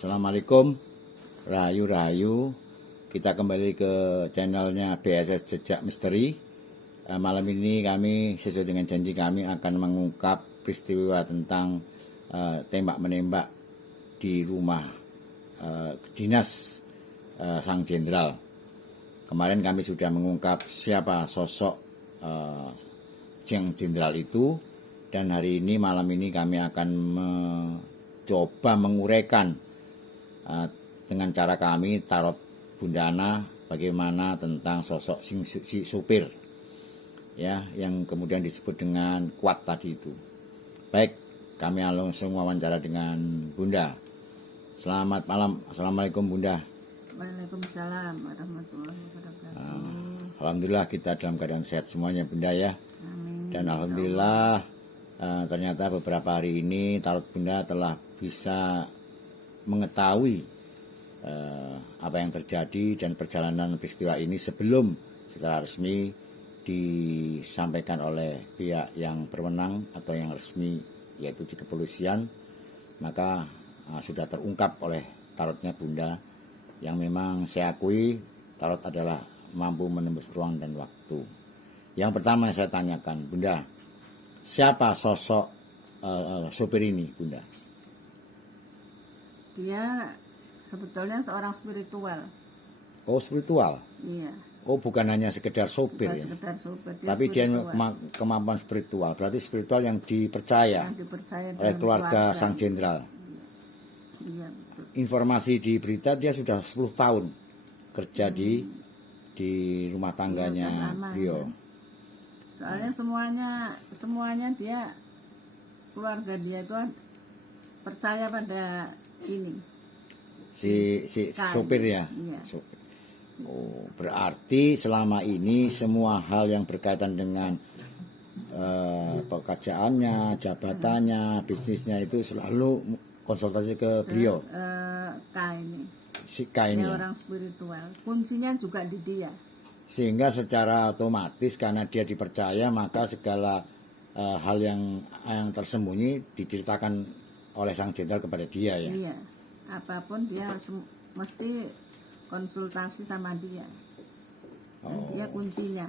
Assalamualaikum, Rahayu. Kita kembali ke channelnya BSS Jejak Misteri. Malam ini kami sesuai dengan janji kami akan mengungkap peristiwa tentang tembak-menembak di rumah dinas Sang Jenderal. Kemarin kami sudah mengungkap siapa sosok Sang Jenderal itu, dan hari ini malam ini kami akan mencoba menguraikan dengan cara kami tarot Bundana bagaimana tentang sosok si supir ya, yang kemudian disebut dengan kuat tadi itu. Baik, kami langsung wawancara dengan Bunda. Selamat malam. Assalamualaikum Bunda. Waalaikumsalam warahmatullahi wabarakatuh. Alhamdulillah kita dalam keadaan sehat semuanya Bunda ya. Amin. Dan alhamdulillah ternyata beberapa hari ini tarot Bunda telah bisa mengetahui apa yang terjadi dan perjalanan peristiwa ini sebelum secara resmi disampaikan oleh pihak yang berwenang atau yang resmi, yaitu di kepolisian. Maka sudah terungkap oleh tarotnya Bunda, yang memang saya akui tarot adalah mampu menembus ruang dan waktu. Yang pertama yang saya tanyakan Bunda, siapa sosok sopir ini Bunda? Dia sebetulnya seorang spiritual. Oh, spiritual? Iya. Oh, bukan hanya sekedar sopir Bukan ya? sekedar sopir, Tapi spiritual. dia kemampuan spiritual. Berarti spiritual yang dipercaya, oleh keluarga Sang Jenderal. Iya, betul. Informasi di berita dia sudah 10 tahun kerja di rumah tangganya Rio. Ya. Soalnya semuanya dia, keluarga dia itu percaya pada ini. Si sopir ya? Iya. Sopir. Oh, berarti selama ini semua hal yang berkaitan dengan pekerjaannya, jabatannya, bisnisnya itu selalu konsultasi ke beliau. Ini. Si K ini ya? Orang spiritual. Kuncinya juga di dia. Sehingga secara otomatis karena dia dipercaya, maka segala hal yang tersembunyi diceritakan oleh Sang Jenderal kepada dia ya? Iya. Apapun dia mesti konsultasi sama dia. Dan dia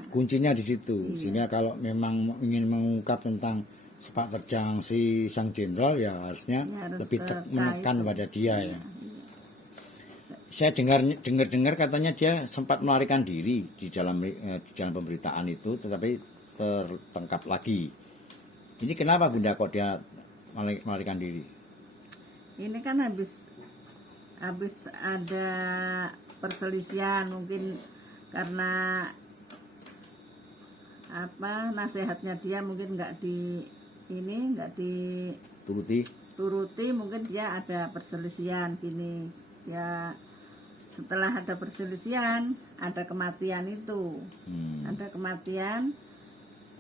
kuncinya di situ. Iya. Sehingga kalau memang ingin mengungkap tentang sepak terjang si Sang Jenderal ya harusnya harus lebih menekan pada dia ya. Iya. Saya dengar katanya dia sempat melarikan diri di dalam pemberitaan itu, tetapi tertangkap lagi. Ini kenapa Bunda kok dia melarikan diri? Ini kan habis ada perselisihan, mungkin karena nasihatnya dia mungkin nggak dituruti, mungkin dia ada perselisihan gini ya. Setelah ada perselisihan, ada kematian itu, ada kematian,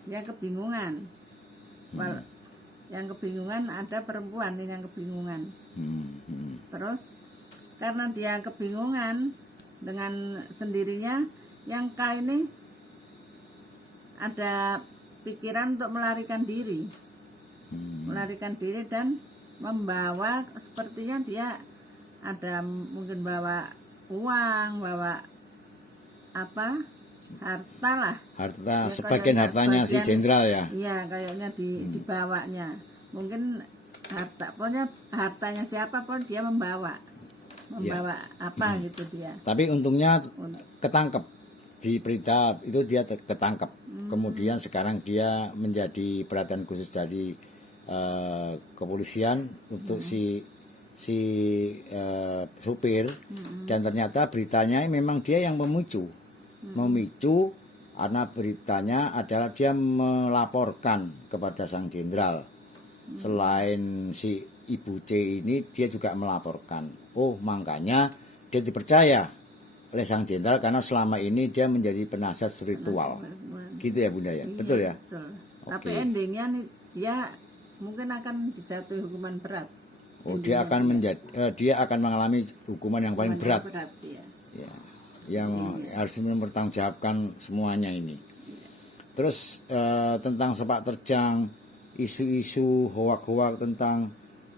dia kebingungan. Yang kebingungan ada perempuan yang kebingungan. Terus karena dia kebingungan dengan sendirinya, yang K ini ada pikiran untuk melarikan diri, dan membawa, sepertinya dia ada mungkin bawa uang, bawa harta lah. Harta, ya, sebagian hartanya si jenderal ya? Iya, kayaknya dibawanya. Mungkin hartanya siapapun dia membawa ya. Gitu dia. Tapi untungnya ketangkep di berita itu, dia ketangkep. Kemudian sekarang dia menjadi perhatian khusus dari kepolisian untuk si supir. Dan ternyata beritanya memang dia yang memicu karena beritanya adalah dia melaporkan kepada Sang Jenderal. Selain si Ibu C ini, dia juga melaporkan. Oh, makanya dia dipercaya oleh Sang Jenderal karena selama ini dia menjadi penasihat spiritual. Gitu ya Bunda ya? Iya, betul ya? Betul. Okay. Tapi endingnya nih dia mungkin akan dijatuhi hukuman berat. Oh, dia akan mengalami hukuman yang paling berat. Ya. Yang harus mempertanggungjawabkan semuanya ini. Terus tentang sepak terjang isu-isu hoak-hoak tentang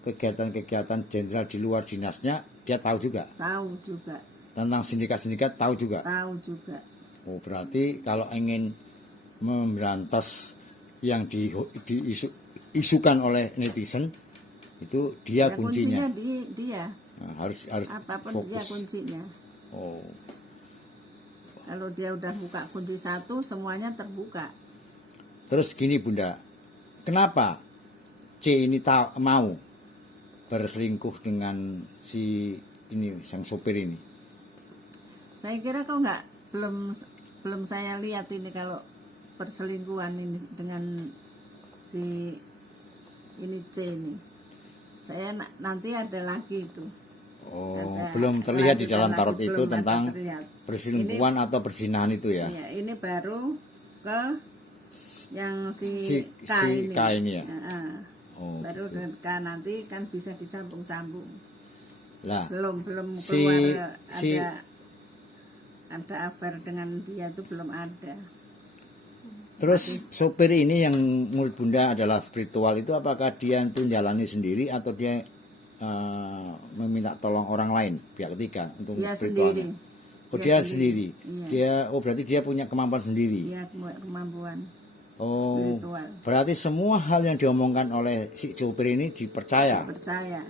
kegiatan-kegiatan jenderal di luar dinasnya, dia tahu juga. Tahu juga. Tentang sindikat-sindikat tahu juga. Tahu juga. Oh, berarti kalau ingin memberantas yang diisukan oleh netizen, itu dia Ya, kuncinya. dia. Nah, harus Apapun fokus. dia kuncinya. Oh, Kalau dia udah buka kunci satu, semuanya terbuka. terus gini Bunda, kenapa C ini mau berselingkuh dengan si ini sang sopir ini? Saya kira kok belum saya lihat ini kalau perselingkuhan ini dengan si ini C ini. Saya nanti ada lagi itu. Oh, Ada belum terlihat di dalam lanjutan tarot lagi, itu belum ada tentang terlihat. perselingkuhan atau perzinahan itu ya? Iya, ini baru ke yang si K si ini. K ini ya? Heeh. Oh, Baru gitu. dengan K nanti kan bisa disambung-sambung. Lah, Belum Si- keluar si- ada affair dengan dia itu belum ada. terus sopir ini yang menurut Bunda adalah spiritual itu, apakah dia itu jalani sendiri atau dia meminta tolong orang lain, pihak ketiga untuk Dia spiritualnya? sendiri. Oh, Dia dia sendiri. Iya. Berarti dia punya kemampuan sendiri. Dia kemampuan Oh, spiritual. berarti semua hal yang diomongkan oleh si sopir ini dipercaya. Percaya.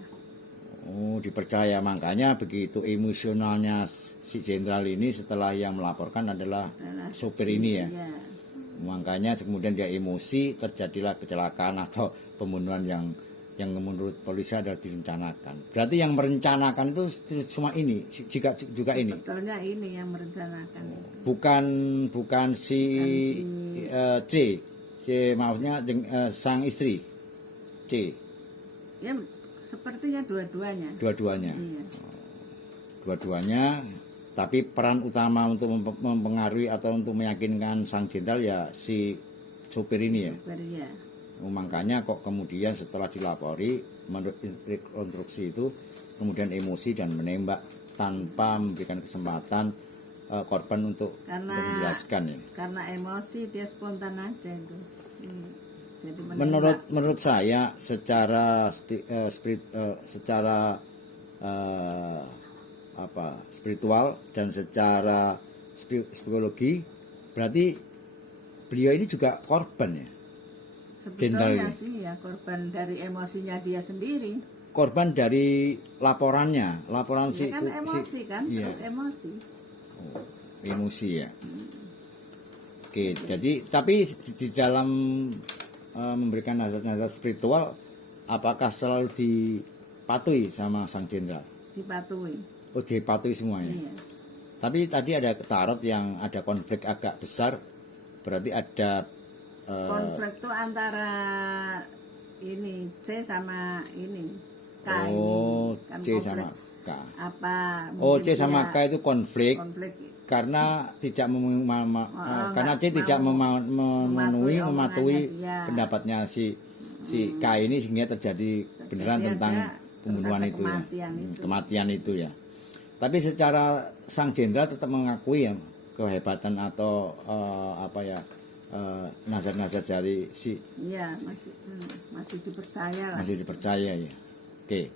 Oh, dipercaya. Makanya begitu emosionalnya si jenderal ini setelah yang melaporkan adalah sopir ini ya. Iya. Makanya kemudian dia emosi, terjadilah kecelakaan atau pembunuhan yang menurut polisi adalah direncanakan. Berarti yang merencanakan itu cuma ini, juga ini. Sebetulnya ini yang merencanakan itu. Bukan si C, maksudnya sang istri C. Ya, sepertinya dua-duanya. Dua-duanya. Iya. Dua-duanya, tapi peran utama untuk mempengaruhi atau untuk meyakinkan sang jenderal ya si sopir ini ya. Iya. Makanya kok kemudian setelah dilapori menurut instruksi itu kemudian emosi dan menembak tanpa memberikan kesempatan korban untuk menjelaskan ya. Karena emosi dia spontan aja itu. Jadi Menurut saya secara spiritual dan secara psikologi, berarti beliau ini juga korban ya. sebetulnya sih ya korban dari emosinya dia sendiri. Korban dari laporan Ya kan emosi kan, iya. terus emosi. Oh, emosi ya. Oke, jadi tapi di dalam memberikan nasihat-nasihat spiritual, apakah selalu dipatuhi sama sang jenderal? Dipatuhi. Oh, dipatuhi semuanya. Iya. Tapi tadi ada tarot yang ada konflik agak besar, berarti ada Konflik itu antara ini C sama ini K oh, ini. Kan C konflik sama K. apa? Oh, mungkin C sama dia K itu konflik karena tidak karena C tidak mematuhi omongannya dia. pendapatnya si K ini, sehingga terjadi beneran tentang pembunuhan itu ya. Kematian itu ya. Tapi secara sang jenderal tetap mengakui ya kehebatan atau nasihat-nasihat dari si. Iya, masih dipercaya lah. Masih dipercaya ya. Oke.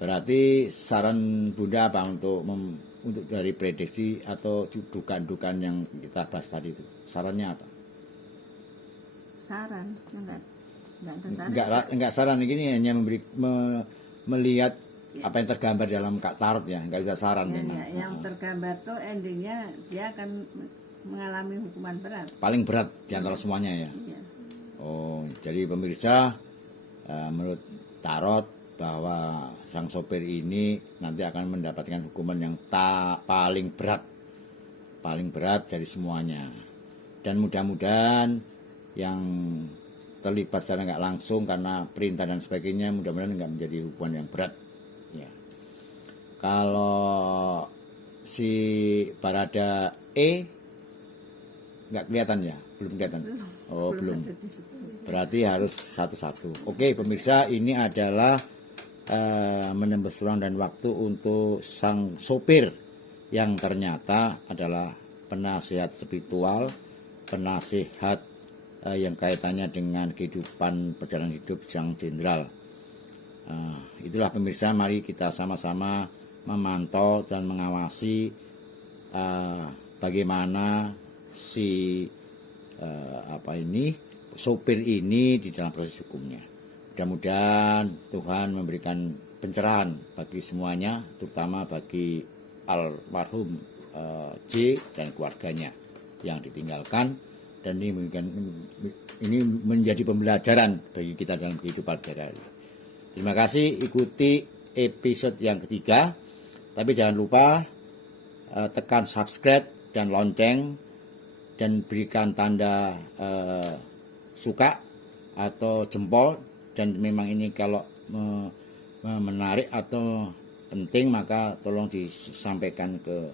Berarti saran Bunda apa untuk dari prediksi atau dugaan-dugaan yang kita bahas tadi itu? Sarannya apa? Saran? Enggak ada saran. Enggak saran, ini hanya melihat apa yang tergambar dalam tarot ya, enggak bisa saran Ya, memang. yang tergambar tuh endingnya dia akan mengalami hukuman berat. Paling berat di antara semuanya ya. Iya. Oh, jadi pemirsa, menurut tarot bahwa sang sopir ini nanti akan mendapatkan hukuman yang paling berat dari semuanya. Dan mudah-mudahan yang terlibat secara nggak langsung karena perintah dan sebagainya, mudah-mudahan nggak menjadi hukuman yang berat. Ya. Kalau si Barada E nggak kelihatan ya, belum kelihatan. Oh, belum. Berarti harus satu-satu. Oke, pemirsa, ini adalah menembus ruang dan waktu untuk sang sopir yang ternyata adalah penasihat spiritual, penasihat yang kaitannya dengan kehidupan perjalanan hidup sang jenderal. Itulah pemirsa, mari kita sama-sama memantau dan mengawasi bagaimana si sopir ini di dalam proses hukumnya. Mudah-mudahan Tuhan memberikan pencerahan bagi semuanya, terutama bagi almarhum J dan keluarganya yang ditinggalkan, dan ini menjadi pembelajaran bagi kita dalam kehidupan sehari-hari. Terima kasih, ikuti episode yang ketiga, tapi jangan lupa tekan subscribe dan lonceng dan berikan tanda suka atau jempol, dan memang ini kalau menarik atau penting maka tolong disampaikan ke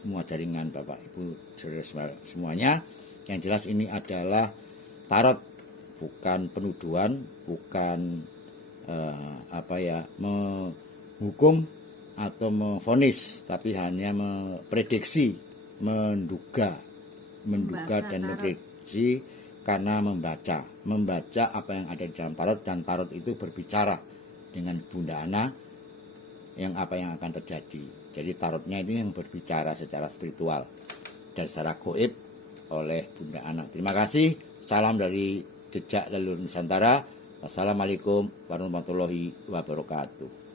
semua jaringan Bapak Ibu saudara semuanya. Yang jelas ini adalah tarot, bukan penuduhan, bukan menghukum atau memvonis, tapi hanya memprediksi, menduga dan memprediksi karena membaca apa yang ada di dalam tarot, dan tarot itu berbicara dengan Bunda Ana yang apa yang akan terjadi. Jadi tarotnya ini yang berbicara secara spiritual dan secara gaib oleh Bunda Ana. Terima kasih. Salam dari Jejak Leluhur Nusantara. Wassalamualaikum warahmatullahi wabarakatuh.